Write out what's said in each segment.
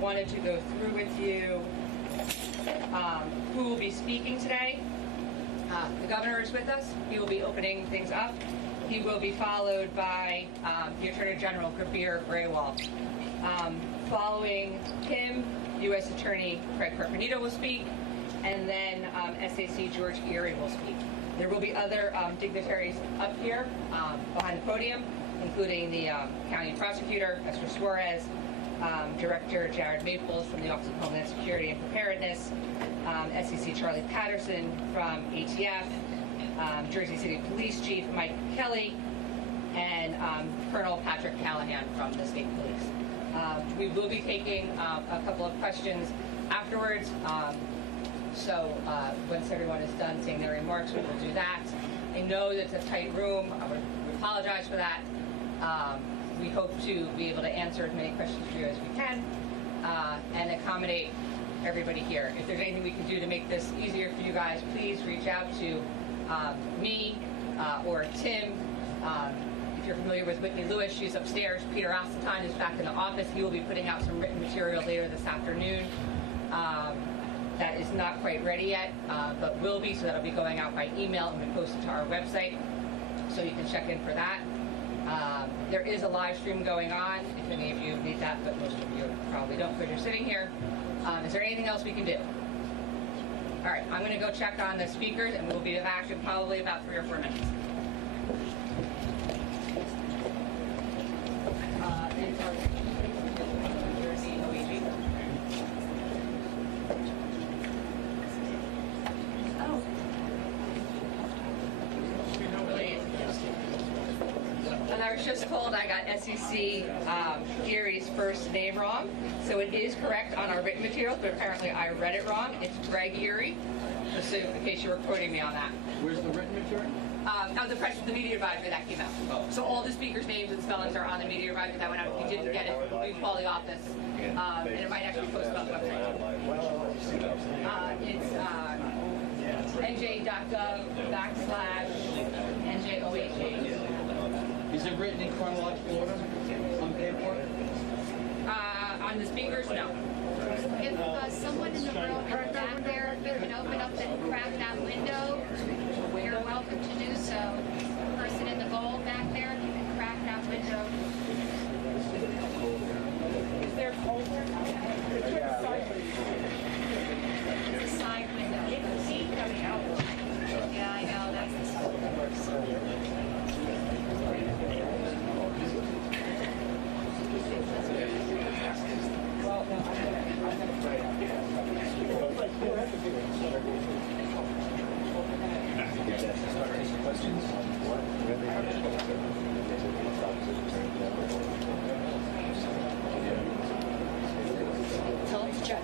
wanted to go through with you who will be speaking today. The governor is with us. He will be opening things up. He will be followed by the Attorney General, Kabir Graywal. Following him, U.S. Attorney Craig Carpenito will speak, and then SAC George Erie will speak. There will be other dignitaries up here behind the podium, including the County Prosecutor, Esther Suarez, Director Jared Maples from the Office of Homeland Security and Preparedness, SEC Charlie Patterson from ATF, Jersey City Police Chief Mike Kelly, and Colonel Patrick Callahan from the State Police. We will be taking a couple of questions afterwards. So once everyone is done saying their remarks, we will do that. I know that it's a tight room. We apologize for that. We hope to be able to answer as many questions for you as we can and accommodate everybody here. If there's anything we can do to make this easier for you guys, please reach out to me or Tim. If you're familiar with Whitney Lewis, she's upstairs. Peter Asseltine is back in the office. He will be putting out some written material later this afternoon. That is not quite ready yet, but will be, so that'll be going out by email and be posted to our website, so you can check in for that. There is a live stream going on, if any of you need that, but most of you probably don't because you're sitting here. Is there anything else we can do? All right, I'm going to go check on the speakers, and we'll be back in probably about 3 or 4 minutes. And I was just told I got SEC Erie's first name wrong, so it is correct on our written materials, but apparently I read it wrong. It's Greg Erie, just so in case you were quoting me on that. Where's the written material? The media advisory that came out. Oh. So all the speakers' names and spellings are on the media advisory that went out. If you didn't get it, please call the office, and it might actually post on the website. It's nj.gov/NJOHA. Is it written in chronological order on paperwork? On the speakers, no. If someone in the room in the back there can open up and crack that window, you're welcome to do so. The person in the gold back there, if you can crack that window. Is there a folder? It's a side window. Yeah, I know. That's the Tell them to check.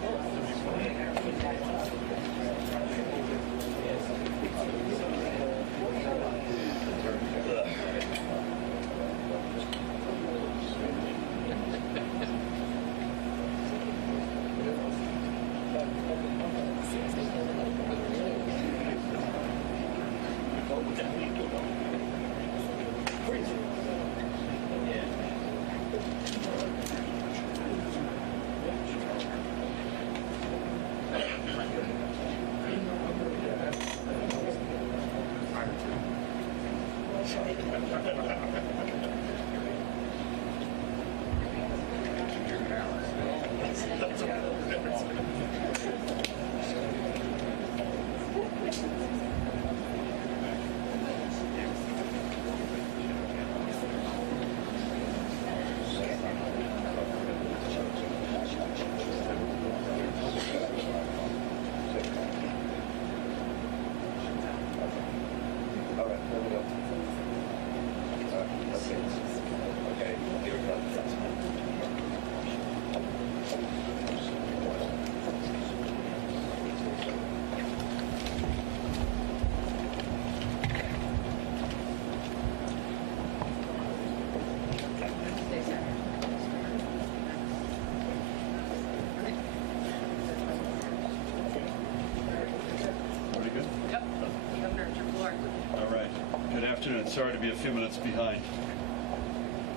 Sorry to be a few minutes behind.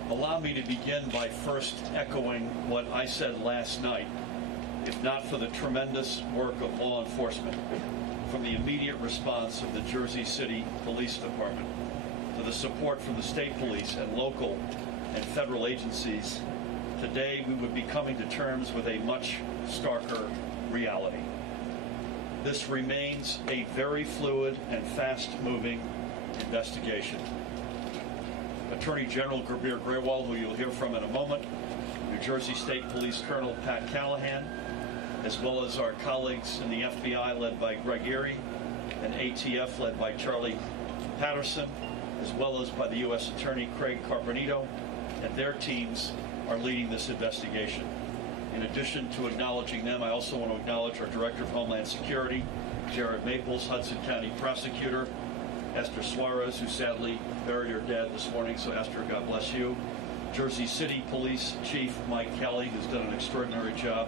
Allow me to begin by first echoing what I said last night. If not for the tremendous work of law enforcement, from the immediate response of the Jersey City Police Department, to the support from the state police and local and federal agencies, today we would be coming to terms with a much starker reality. This remains a very fluid and fast-moving investigation. Attorney General Bergen Record, who you'll hear from in a moment, New Jersey State Police Colonel Pat Callahan, as well as our colleagues in the FBI led by Greg Erie and ATF led by Charlie Patterson, as well as by the U.S. Attorney Craig Carpenito, and their teams are leading this investigation. In addition to acknowledging them, I also want to acknowledge our Director of Homeland Security, Jared Maples, Hudson County Prosecutor, Esther Suarez, who sadly buried her dad this morning, so Esther, God bless you. Jersey City Police Chief Mike Kelly, who's done an extraordinary job.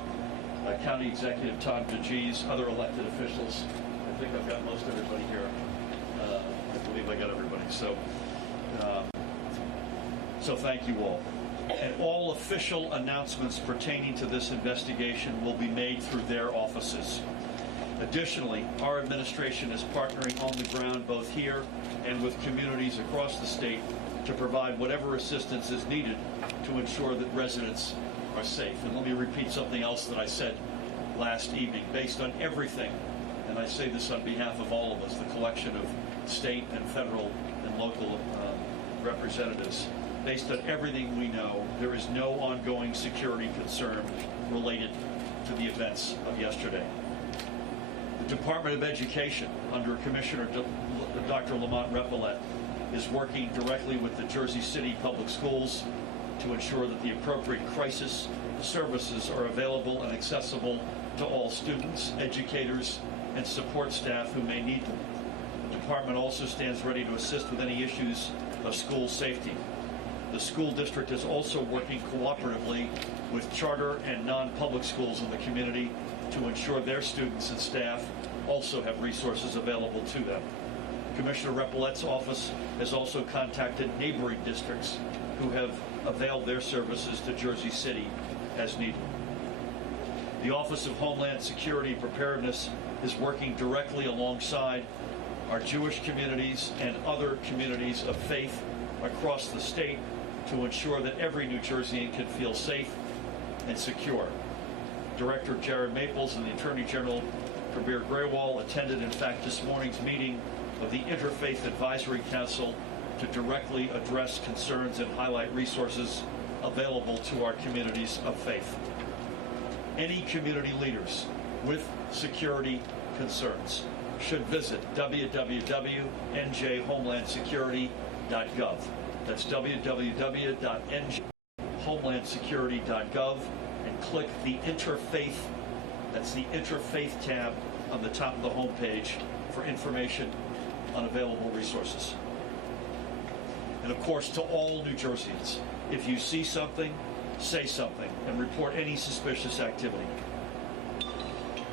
County Executive Tom DeGees, other elected officials. I think I've got most everybody here. I believe I got everybody. So thank you all. And all official announcements pertaining to this investigation will be made through their offices. Additionally, our administration is partnering on the ground both here and with communities across the state to provide whatever assistance is needed to ensure that residents are safe. And let me repeat something else that I said last evening. Based on everything, and I say this on behalf of all of us, the collection of state and federal and local representatives, based on everything we know, there is no ongoing security concern related to the events of yesterday. The Department of Education, under Commissioner Dr. Lamont Repillette, is working directly with the Jersey City Public Schools to ensure that the appropriate crisis services are available and accessible to all students, educators, and support staff who may need them. The department also stands ready to assist with any issues of school safety. The school district is also working cooperatively with charter and non-public schools in the community to ensure their students and staff also have resources available to them. Commissioner Repillette's office has also contacted neighboring districts who have availed their services to Jersey City as needed. The Office of Homeland Security and Preparedness is working directly alongside our Jewish communities and other communities of faith across the state to ensure that every New Jerseyan can feel safe and secure. Director Jared Maples and the Attorney General Bergen Record attended, in fact, this morning's meeting of the Interfaith Advisory Council to directly address concerns and highlight resources available to our communities of faith. Any community leaders with security concerns should visit www.njhomelandsecurity.gov. That's www.njhomelandsecurity.gov and click the Interfaith, that's the Interfaith tab on the top of the homepage for information on available resources. And of course, to all New Jerseyans, if you see something, say something and report any suspicious activity.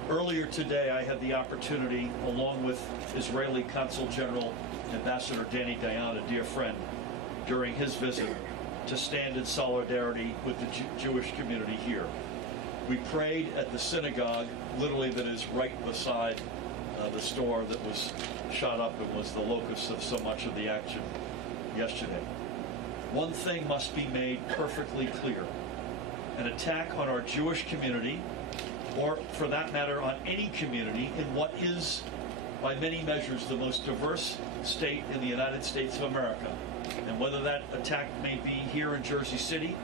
Earlier today, I had the opportunity, along with Israeli Consul General Ambassador Danny Dayan, a dear friend, during his visit, to stand in solidarity with the Jewish community here. We prayed at the synagogue, literally that is right beside the store that was shot up and was the locus of so much of the action yesterday. One thing must be made perfectly clear. An attack on our Jewish community, or for that matter on any community in what is, by many measures, the most diverse state in the United States of America, and whether that attack may be here in Jersey City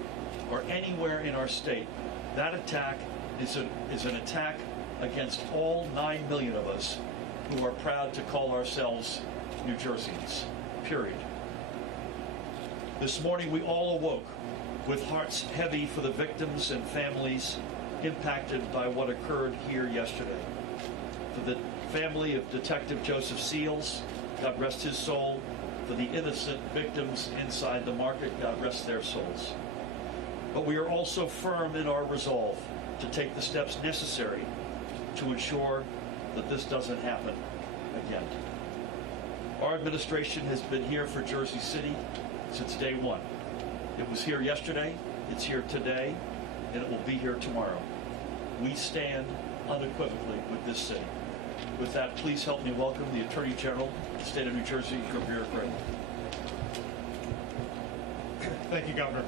or anywhere in our state, that attack is an attack against all 9 million of us who are proud to call ourselves New Jerseyans, period. This morning we all awoke with hearts heavy for the victims and families impacted by what occurred here yesterday. For the family of Detective Joseph Seals, God rest his soul. For the innocent victims inside the market, God rest their souls. But we are also firm in our resolve to take the steps necessary to ensure that this doesn't happen again. Our administration has been here for Jersey City since day one. It was here yesterday, it's here today, and it will be here tomorrow. We stand unequivocally with this city. With that, please help me welcome the Attorney General of the State of New Jersey, Bergen Record. Thank you, Governor.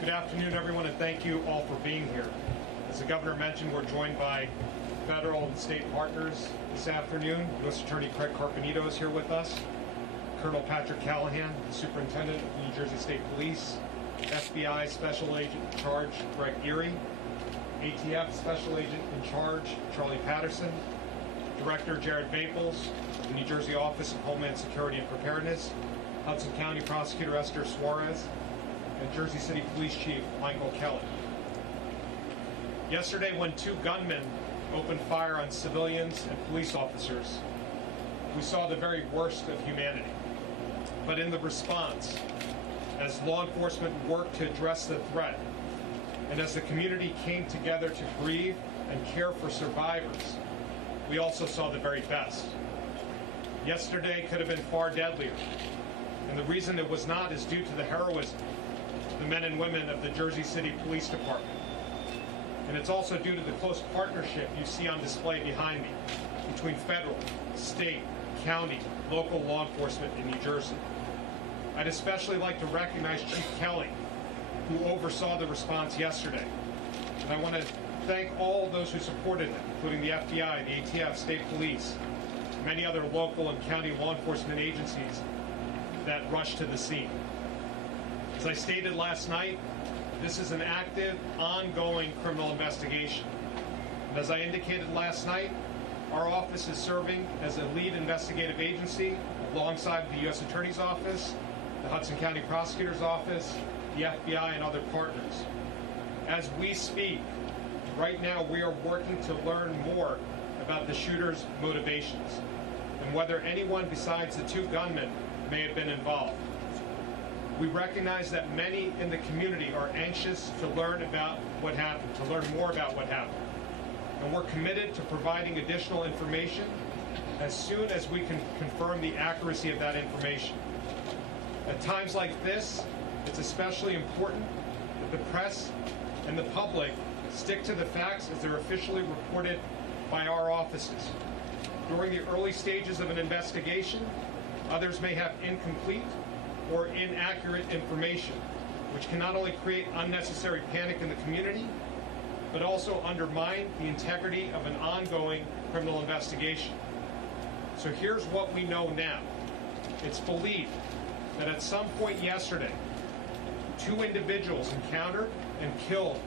Good afternoon, everyone, and thank you all for being here. As the Governor mentioned, we're joined by federal and state partners this afternoon. U.S. Attorney Craig Carpenito is here with us. Colonel Patrick Callahan, the Superintendent of the New Jersey State Police. FBI Special Agent in Charge, Greg Erie. ATF Special Agent in Charge, Charlie Patterson. Director Jared Maples of the New Jersey Office of Homeland Security and Preparedness. Hudson County Prosecutor Esther Suarez. And Jersey City Police Chief Michael Kelly. Yesterday, when two gunmen opened fire on civilians and police officers, we saw the very worst of humanity. But in the response, as law enforcement worked to address the threat, and as the community came together to grieve and care for survivors, we also saw the very best. Yesterday could have been far deadlier, and the reason it was not is due to the heroism of the men and women of the Jersey City Police Department. And it's also due to the close partnership you see on display behind me between federal, state, county, local law enforcement in New Jersey. I'd especially like to recognize Chief Kelly, who oversaw the response yesterday. And I want to thank all those who supported him, including the FBI, the ATF, state police, many other local and county law enforcement agencies that rushed to the scene. As I stated last night, this is an active, ongoing criminal investigation. And as I indicated last night, our office is serving as a lead investigative agency alongside the U.S. Attorney's Office, the Hudson County Prosecutor's Office, the FBI, and other partners. As we speak, right now we are working to learn more about the shooter's motivations and whether anyone besides the two gunmen may have been involved. We recognize that many in the community are anxious to learn about what happened, to learn more about what happened. And we're committed to providing additional information as soon as we can confirm the accuracy of that information. At times like this, it's especially important that the press and the public stick to the facts as they're officially reported by our offices. During the early stages of an investigation, others may have incomplete or inaccurate information, which can not only create unnecessary panic in the community, but also undermine the integrity of an ongoing criminal investigation. So here's what we know now. It's believed that at some point yesterday, two individuals encountered and killed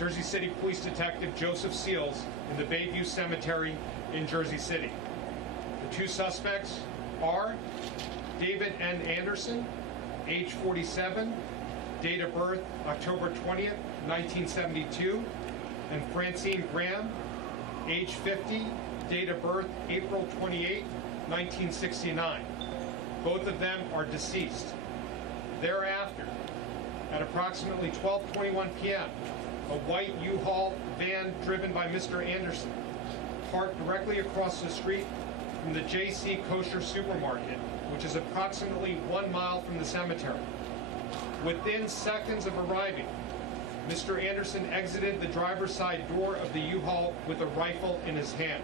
Jersey City Police Detective Joseph Seals in the Bayview Cemetery in Jersey City. The two suspects are David N. Anderson, age 47, date of birth October 20th, 1972, and Francine Graham, age 50, date of birth April 28, 1969. Both of them are deceased. Thereafter, at approximately 12:21 p.m., a white U-Haul van driven by Mr. Anderson parked directly across the street from the JC Kosher supermarket, which is approximately 1 mile from the cemetery. Within seconds of arriving, Mr. Anderson exited the driver's side door of the U-Haul with a rifle in his hand.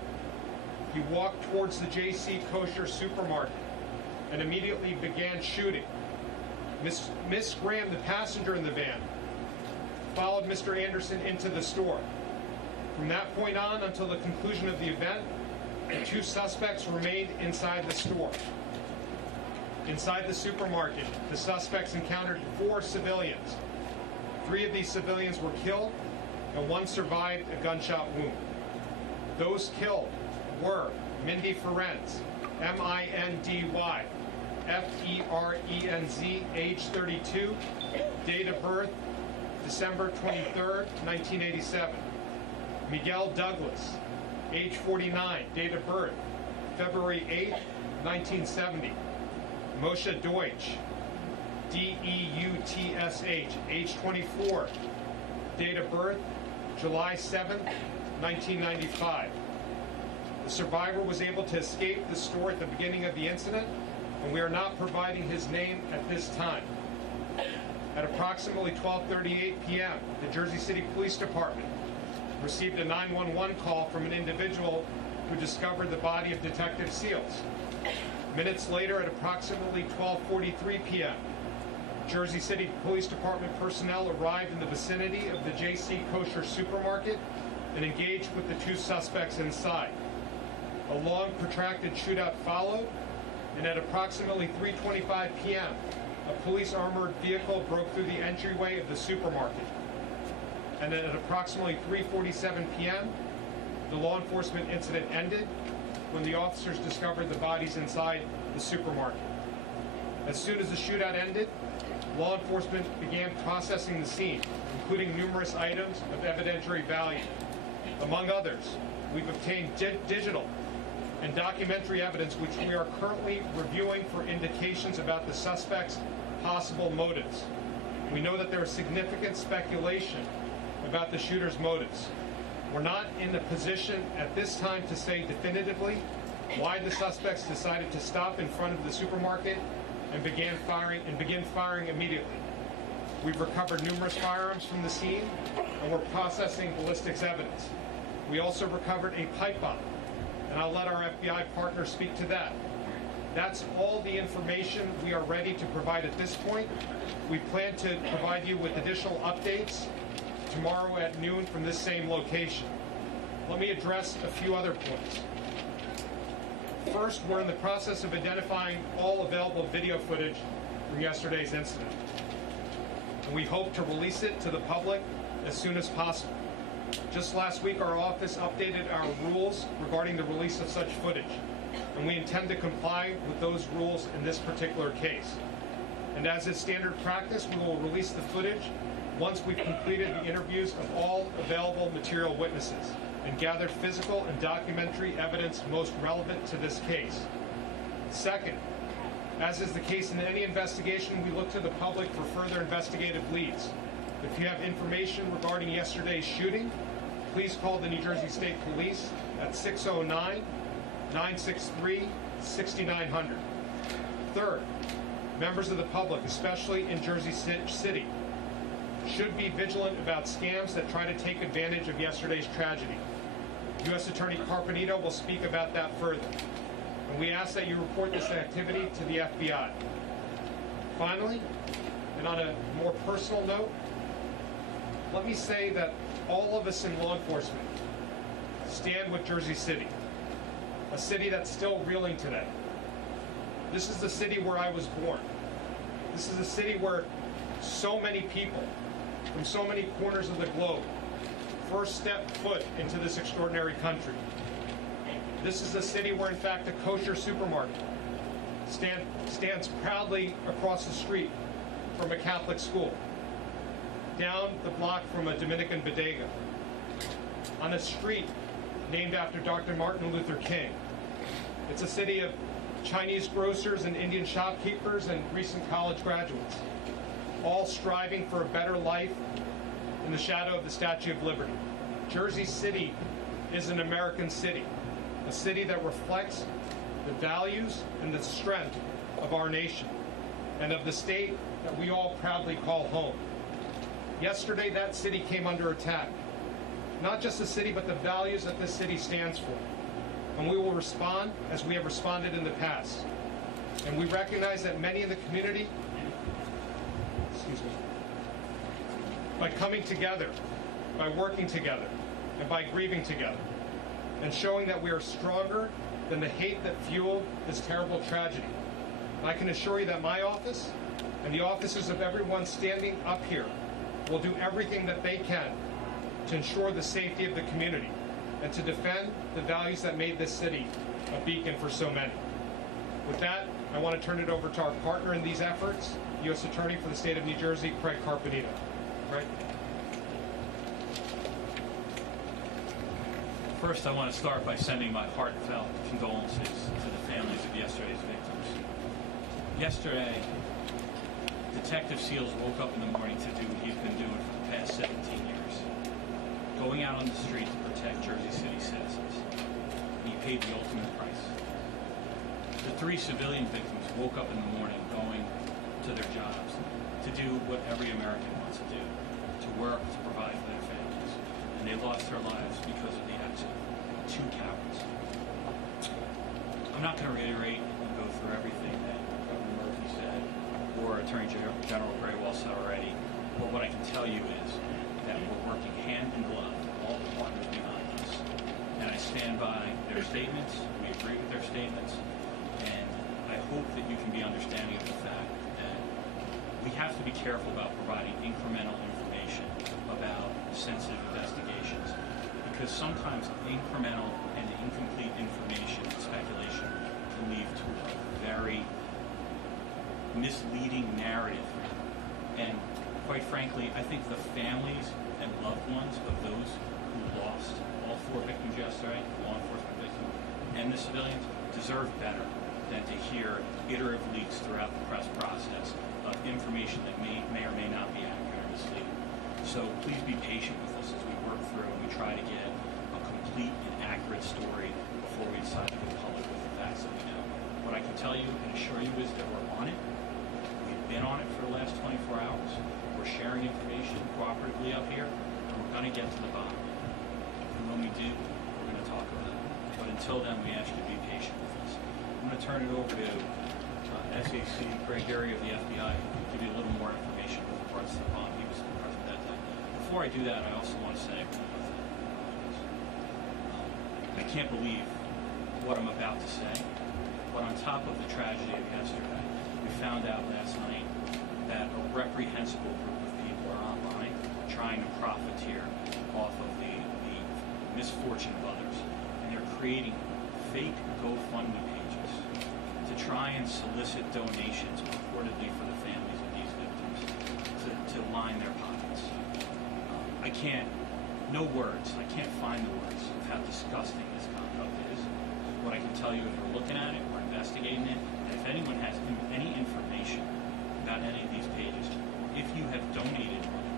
He walked towards the JC Kosher supermarket and immediately began shooting. Miss Graham, the passenger in the van, followed Mr. Anderson into the store. From that point on until the conclusion of the event, the two suspects remained inside the store. Inside the supermarket, the suspects encountered 4 civilians. 3 of these civilians were killed, and 1 survived a gunshot wound. Those killed were Mindy Ferenz, M-I-N-D-Y, F-E-R-E-N-Z, age 32, date of birth December 23rd, 1987. Miguel Douglas, age 49, date of birth February 8th, 1970. Moshe Deutsch, D-E-U-T-S-H, age 24, date of birth July 7th, 1995. The survivor was able to escape the store at the beginning of the incident, and we are not providing his name at this time. At approximately 12:38 p.m., the Jersey City Police Department received a 911 call from an individual who discovered the body of Detective Seals. Minutes later, at approximately 12:43 p.m., Jersey City Police Department personnel arrived in the vicinity of the JC Kosher supermarket and engaged with the two suspects inside. A long, protracted shootout followed, and at approximately 3:25 p.m., a police armored vehicle broke through the entryway of the supermarket. And then at approximately 3:47 p.m., the law enforcement incident ended when the officers discovered the bodies inside the supermarket. As soon as the shootout ended, law enforcement began processing the scene, including numerous items of evidentiary value. Among others, we've obtained digital and documentary evidence which we are currently reviewing for indications about the suspect's possible motives. We know that there is significant speculation about the shooter's motives. We're not in a position at this time to say definitively why the suspects decided to stop in front of the supermarket and begin firing immediately. We've recovered numerous firearms from the scene, and we're processing ballistics evidence. We also recovered a pipe bomb, and I'll let our FBI partner speak to that. That's all the information we are ready to provide at this point. We plan to provide you with additional updates tomorrow at noon from this same location. Let me address a few other points. First, we're in the process of identifying all available video footage from yesterday's incident. And we hope to release it to the public as soon as possible. Just last week, our office updated our rules regarding the release of such footage, and we intend to comply with those rules in this particular case. And as is standard practice, we will release the footage once we've completed the interviews of all available material witnesses and gathered physical and documentary evidence most relevant to this case. Second, as is the case in any investigation, we look to the public for further investigative leads. If you have information regarding yesterday's shooting, please call the New Jersey State Police at 609-963-6900. Third, members of the public, especially in Jersey City, should be vigilant about scams that try to take advantage of yesterday's tragedy. U.S. Attorney Carpenito will speak about that further, and we ask that you report this activity to the FBI. Finally, and on a more personal note, let me say that all of us in law enforcement stand with Jersey City, a city that's still reeling today. This is the city where I was born. This is a city where so many people from so many corners of the globe first step foot into this extraordinary country. This is a city where, in fact, a kosher supermarket stands proudly across the street from a Catholic school, down the block from a Dominican bodega, on a street named after Dr. Martin Luther King. It's a city of Chinese grocers and Indian shopkeepers and recent college graduates, all striving for a better life in the shadow of the Statue of Liberty. Jersey City is an American city, a city that reflects the values and the strength of our nation and of the state that we all proudly call home. Yesterday, that city came under attack. Not just the city, but the values that this city stands for. And we will respond as we have responded in the past. And we recognize that many in the community, by coming together, by working together, and by grieving together, and showing that we are stronger than the hate that fueled this terrible tragedy. And I can assure you that my office and the offices of everyone standing up here will do everything that they can to ensure the safety of the community and to defend the values that made this city a beacon for so many. With that, I want to turn it over to our partner in these efforts, U.S. Attorney for the State of New Jersey, Craig Carpenito. Craig? First, I want to start by sending my heartfelt condolences to the families of yesterday's victims. Yesterday, Detective Seals woke up in the morning to do what he's been doing for the past 17 years, going out on the street to protect Jersey City citizens. And he paid the ultimate price. The 3 civilian victims woke up in the morning going, to their jobs, to do what every American wants to do, to work, to provide for their families. And they lost their lives because of the acts of two cowards. I'm not going to reiterate and go through everything that Governor Murphy said or Attorney General Graywall said already, but what I can tell you is that we're working hand in glove, all the partners behind us. And I stand by their statements, we agree with their statements, and I hope that you can be understanding of the fact that we have to be careful about providing incremental information about sensitive investigations, because sometimes incremental and incomplete information and speculation can lead to a very misleading narrative. And quite frankly, I think the families and loved ones of those who lost all 4 victims yesterday, the law enforcement victims, and the civilians, deserve better than to hear iterative leaks throughout the press process of information that may or may not be accurate or misleading. So please be patient with us as we work through and we try to get a complete and accurate story before we decide to go public with the facts that we know. What I can tell you and assure you is that we're on it. We've been on it for the last 24 hours. We're sharing information cooperatively up here, and we're going to get to the bottom. And when we do, we're going to talk about it. But until then, we ask you to be patient with us. I'm going to turn it over to SAC Craig Derry of the FBI, who can give you a little more information with regards to the bomb. He was present that day. Before I do that, I also want to say I can't believe what I'm about to say, but on top of the tragedy of yesterday, we found out last night that a reprehensible group of people are online trying to profiteer off of the misfortune of others. And they're creating fake GoFundMe pages to try and solicit donations purportedly for the families of these victims to line their pockets. I can't find the words of how disgusting this conduct is. What I can tell you is we're looking at it, we're investigating it, and if anyone has any information about any of these pages, if you have donated money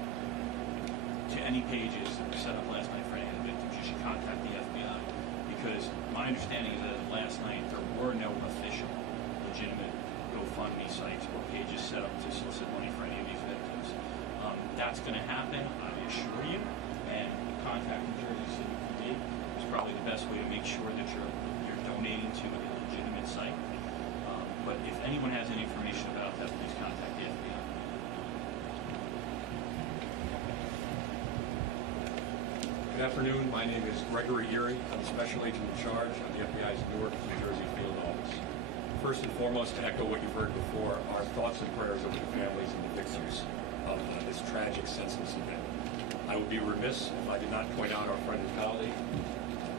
to any pages that were set up last night for any of the victims, you should contact the FBI, because my understanding is that last night there were no official, legitimate GoFundMe sites or pages set up to solicit money for any of these victims. That's going to happen, I assure you, and contact New Jersey City PD is probably the best way to make sure that you're donating to a legitimate site. But if anyone has any information about that, please contact the FBI. Good afternoon. My name is Gregory Erie. I'm the Special Agent in charge of the FBI's Newark, New Jersey field office. First and foremost, to echo what you've heard before, our thoughts and prayers are with the families and the victims of this tragic, senseless event. I would be remiss if I did not point out our friend and colleague,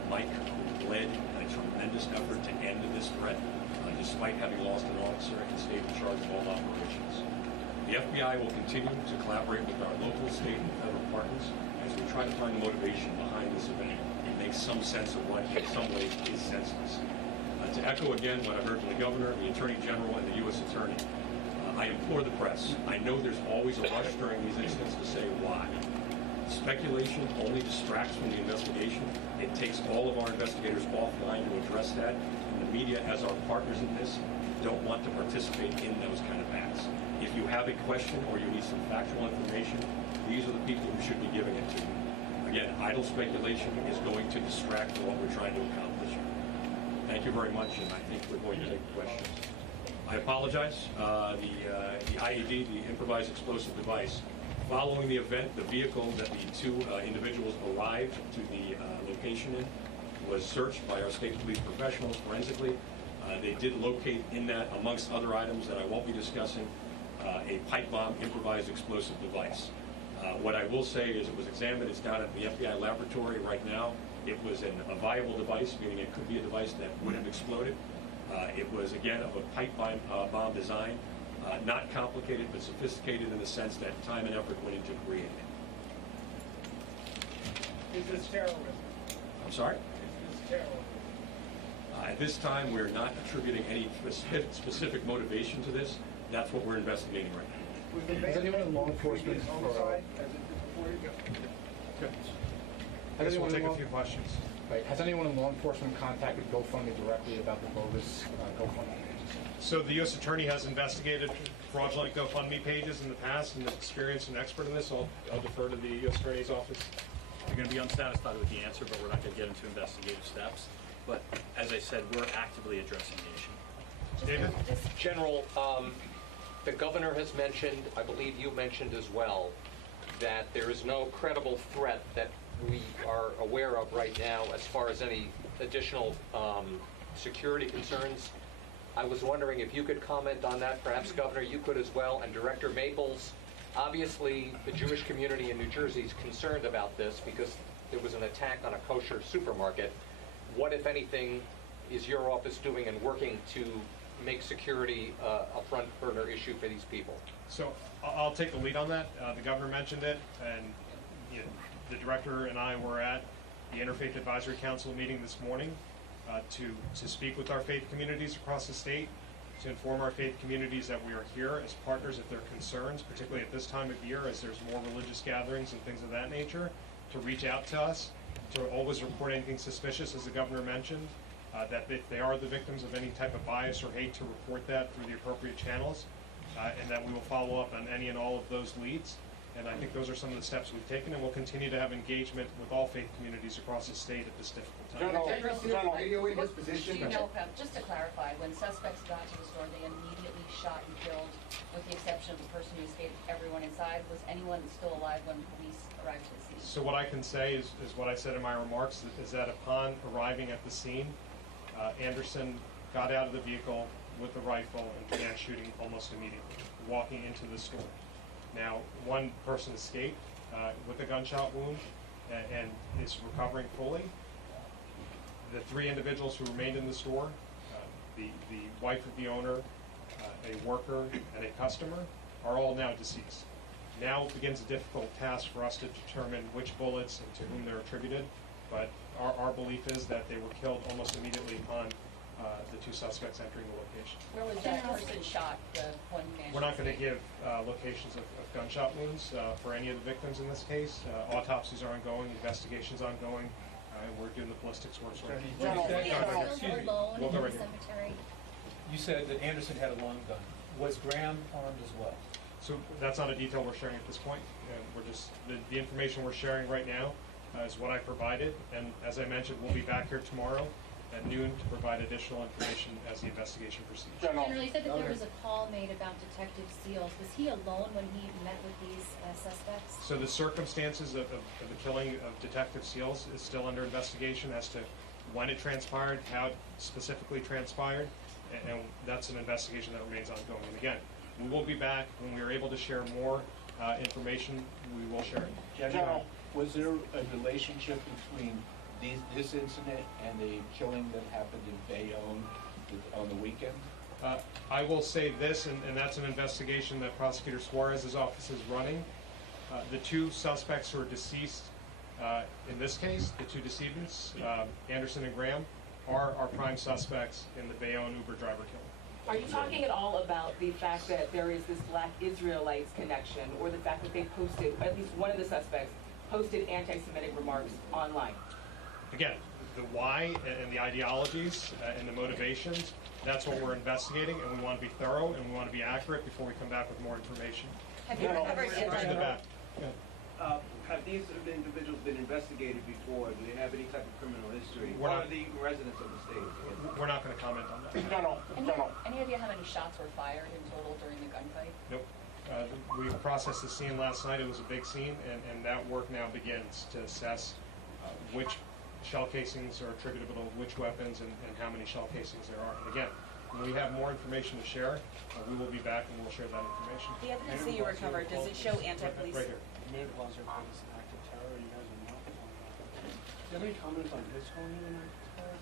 Mike, who led in a tremendous effort to end this threat, despite having lost an officer and stayed in charge of all operations. The FBI will continue to collaborate with our local, state, and federal partners as we try to find the motivation behind this event and make some sense of what, in some ways, is senseless. To echo again what I heard from the Governor, the Attorney General, and the U.S. Attorney, I implore the press. I know there's always a rush during these incidents to say why. Speculation only distracts from the investigation. It takes all of our investigators offline to address that, and the media, as our partners in this, don't want to participate in those kind of acts. If you have a question or you need some factual information, these are the people who should be giving it to you. Again, idle speculation is going to distract from what we're trying to accomplish. Thank you very much, and I think we're going to take questions. I apologize. The IED, the improvised explosive device, following the event, the vehicle that the 2 individuals arrived to the location in was searched by our state police professionals forensically. They did locate in that, amongst other items that I won't be discussing, a pipe bomb improvised explosive device. What I will say is it was examined. It's down at the FBI laboratory right now. It was a viable device, meaning it could be a device that would have exploded. It was, again, of a pipe bomb design. Not complicated, but sophisticated in the sense that time and effort went into creating it. Is this terrorism? I'm sorry? Is this terrorism? At this time, we're not attributing any specific motivation to this. That's what we're investigating right now. Was anyone in law enforcement homicide as it before you go? Good. I guess we'll take a few questions. Right. Has anyone in law enforcement contacted GoFundMe directly about the bogus GoFundMe pages? So the U.S. Attorney has investigated fraudulent GoFundMe pages in the past and is experienced and expert in this. I'll defer to the U.S. Attorney's office. You're going to be unsatisfied with the answer, but we're not going to get into investigative steps. But as I said, we're actively addressing the issue. David? General, the governor has mentioned, I believe you mentioned as well, that there is no credible threat that we are aware of right now as far as any additional security concerns. I was wondering if you could comment on that. Perhaps, Governor, you could as well. And Director Maples, obviously the Jewish community in New Jersey is concerned about this because there was an attack on a kosher supermarket. What, if anything, is your office doing and working to make security a front burner issue for these people? So I'll take the lead on that. The governor mentioned it, and the director and I were at the Interfaith Advisory Council meeting this morning to speak with our faith communities across the state, to inform our faith communities that we are here as partners if there are concerns, particularly at this time of year as there's more religious gatherings and things of that nature, to reach out to us, to always report anything suspicious, as the governor mentioned, that if they are the victims of any type of bias or hate, to report that through the appropriate channels, and that we will follow up on any and all of those leads. And I think those are some of the steps we've taken, and we'll continue to have engagement with all faith communities across the state at this difficult time. Just to clarify, when suspects got to the store, they immediately shot and killed, with the exception of the person who escaped, everyone inside. Was anyone still alive when police arrived at the scene? So what I can say is what I said in my remarks, is that upon arriving at the scene, Anderson got out of the vehicle with the rifle and began shooting almost immediately, walking into the store. Now, one person escaped with a gunshot wound and is recovering fully. The three individuals who remained in the store, the wife of the owner, a worker, and a customer, are all now deceased. Now begins a difficult task for us to determine which bullets and to whom they're attributed, but our belief is that they were killed almost immediately upon the two suspects entering the location. Where was that person shot, the one man? We're not going to give locations of gunshot wounds for any of the victims in this case. Autopsies are ongoing, investigations ongoing, and we're doing the ballistics work. Was he alone We'll in go the right here. cemetery? You said that Anderson had a long gun. Was Graham armed as well? So that's not a detail we're sharing at this point. We're just, the information we're sharing right now is what I provided, and as I mentioned, we'll be back here tomorrow at noon to provide additional information as the investigation proceeds. General, you said that there was a call made about Detective Seals. Was he alone when he met with these suspects? So the circumstances of the killing of Detective Seals is still under investigation as to when it transpired, how it specifically transpired, and that's an investigation that remains ongoing. And again, we will be back when we are able to share more information. We will share it. General, was there a relationship between this incident and the killing that happened in Bayonne on the weekend? I will say this, and that's an investigation that Prosecutor Suarez's office is running. The two suspects who are deceased in this case, the two decedents, Anderson and Graham, are our prime suspects in the Bayonne Uber driver killing. Are you talking at all about the fact that there is this Black Israelites connection, or the fact that they posted, at least one of the suspects, posted anti-Semitic remarks online? Again, the why and the ideologies and the motivations, that's what we're investigating, and we want to be thorough and we want to be accurate before we come back with more information. Have you ever In the back. Have these individuals been investigated before? Do they have any type of criminal history? We're Or not- are they residents of the state? We're not going to comment on that. Any idea how many shots were fired in total during the gunfight? Nope. We processed the scene last night. It was a big scene, and that work now begins to assess which shell casings are attributable to which weapons and how many shell casings there are. And again, when we have more information to share, we will be back and we'll share that information. The evidence that you recovered, does it show anti-police? Right here. Minute was there was an act of terror. You guys are not on that. Do you have any comments on this going in an act of terror?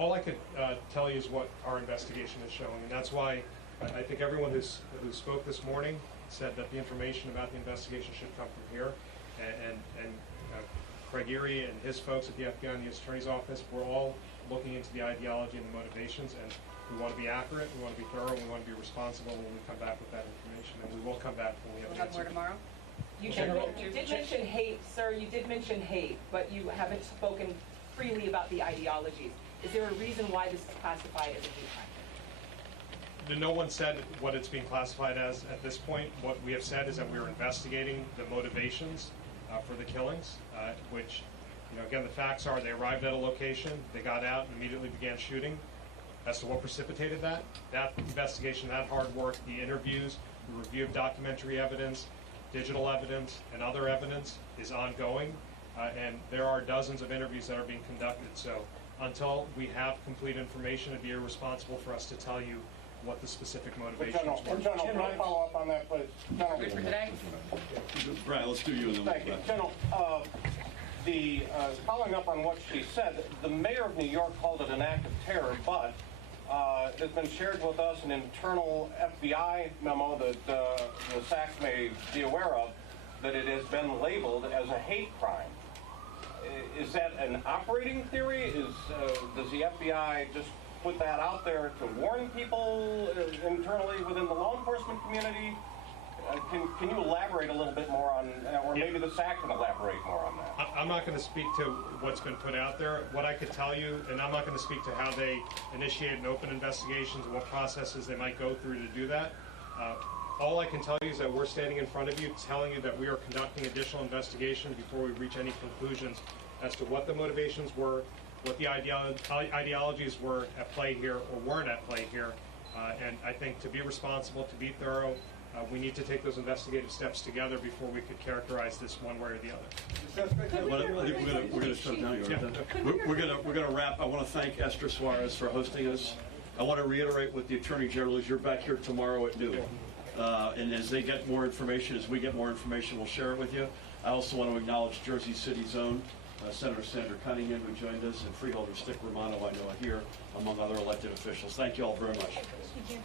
All I could tell you is what our investigation is showing, and that's why I think everyone who spoke this morning said that the information about the investigation should come from here, and Craig Erie and his folks at the FBI and the U.S. Attorney's Office, we're all looking into the ideology and the motivations, and we want to be accurate, we want to be thorough, we want to be responsible when we come back with that information, and we will come back when we have We'll an have more answer. tomorrow? You did mention hate, sir, you did mention hate, but you haven't spoken freely about the ideologies. Is there a reason why this is classified as a hate crime? No one said what it's being classified as at this point. What we have said is that we're investigating the motivations for the killings, which, again, the facts are they arrived at a location, they got out and immediately began shooting. As to what precipitated that investigation, that hard work, the interviews, the review of documentary evidence, digital evidence, and other evidence is ongoing, and there are dozens of interviews that are being conducted. So until we have complete information, it'd be irresponsible for us to tell you what the specific motivations were. General, can I follow up on that, please? General. Good for today? Brian, let's do you and then Thank you. General, following up on what she said, the mayor of New York called it an act of terror, but has been shared with us an internal FBI memo that the SACs may be aware of, that it has been labeled as a hate crime. Is that an operating theory? Does the FBI just put that out there to warn people internally within the law enforcement community? Can you elaborate a little bit more on, or maybe the SAC can elaborate more on that? I'm not going to speak to what's been put out there. What I could tell you, and I'm not going to speak to how they initiate and open investigations and what processes they might go through to do that. All I can tell you is that we're standing in front of you telling you that we are conducting additional investigation before we reach any conclusions as to what the motivations were, what the ideologies were at play here or weren't at play here. And I think to be responsible, to be thorough, we need to take those investigative steps together before we could characterize this one way or the other. I think we're going to shut down here. We're going to wrap. I want to thank Esther Suarez for hosting us. I want to reiterate with the Attorney General is you're back here tomorrow at noon. And as they get more information, as we get more information, we'll share it with you. I also want to acknowledge Jersey City's own Senator Sandra Cunningham, who joined us, and Freeholder Stick Romano, I know, here, among other elected officials. Thank you all very much. Thank you.